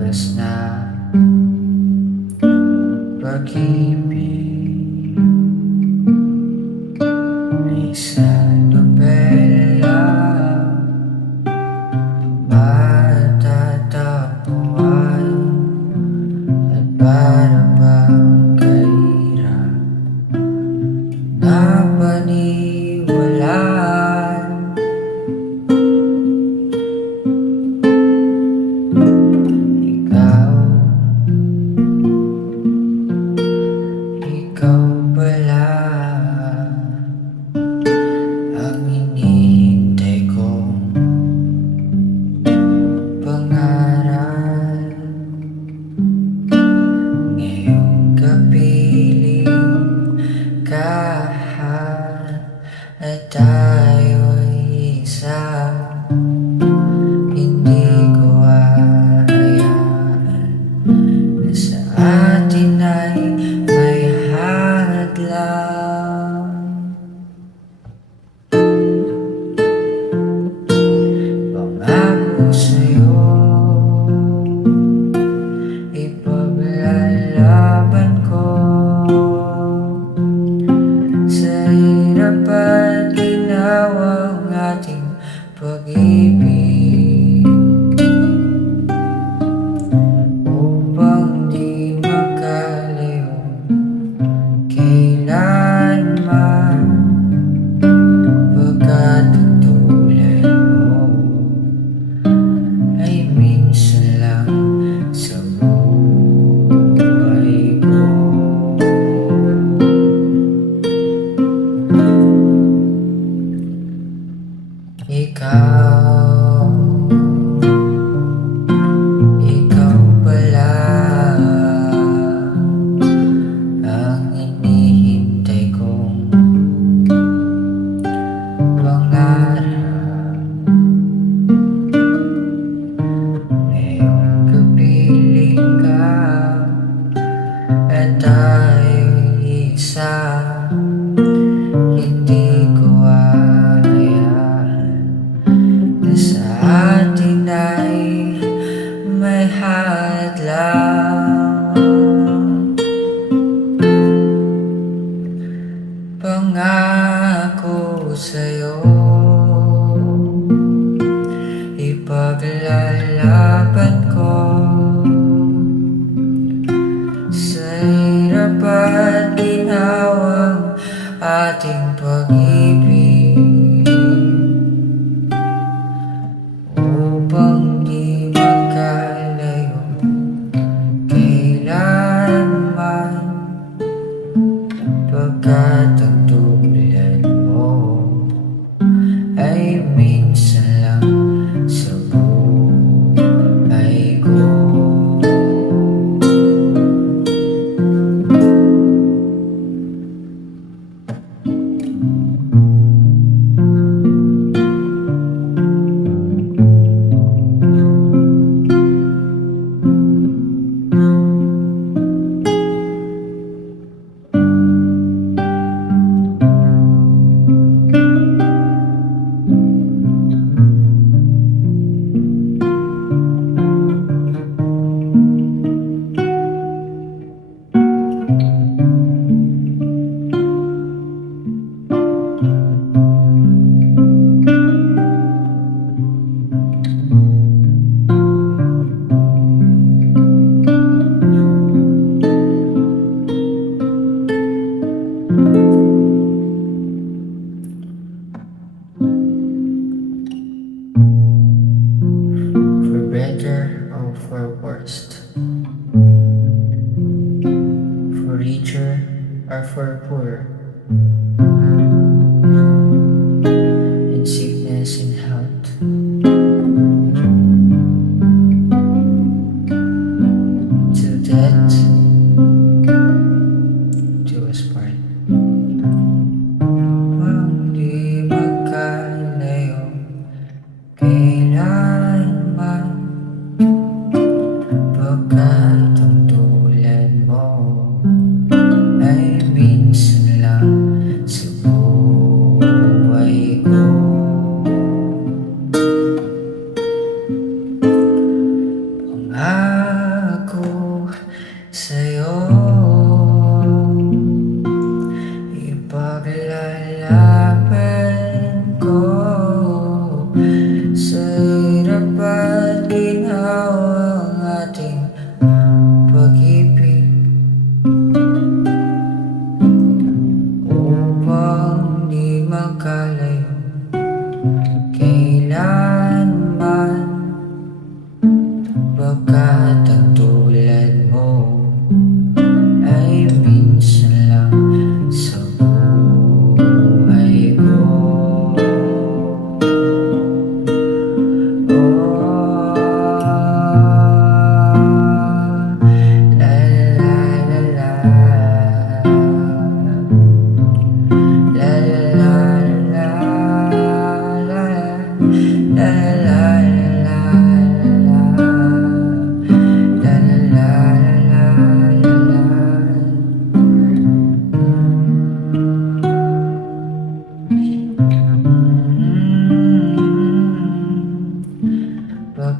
wagas na pag-ibig ay isang nobela, matatagpuan at para bang kahirap na paniwalaan. Ikaw pala ang hinihintay kong pangarap. Ngayong kapiling kahan at tayo'y isa, hindi ko hahayaan na sa atin ay may hadlang. Pangako sa'yo, ipaglalaban ko sa hirap at ginawang ating pag-ibig, upang di magkalayo kailanman, pagkat ang tulad mo ay minsan lang sa buhay ko. Ikaw pala ang hinihintay kong pangarap. Ngayong kapiling ka at tayo'y isa, hindi ko hahayaan na sa atin ay may hadlang. Pangako sa'yo, ipaglalaban ko sa hirap at ginawang ating pag-ibig, upang di magkalayo kailanman, pagkat ang tulad mo ay minsan lang sa buhay ko. For better or for worst, for richer or for poorer, in sickness and health, till death do us part. Pang di magkalayo kailanman, pagkat ang tulad mo ay minsan lang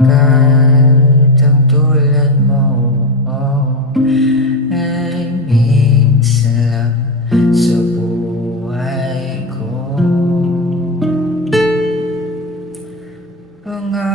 Pagkat ang tulad mo ay minsan lang sa buhay ko. Mga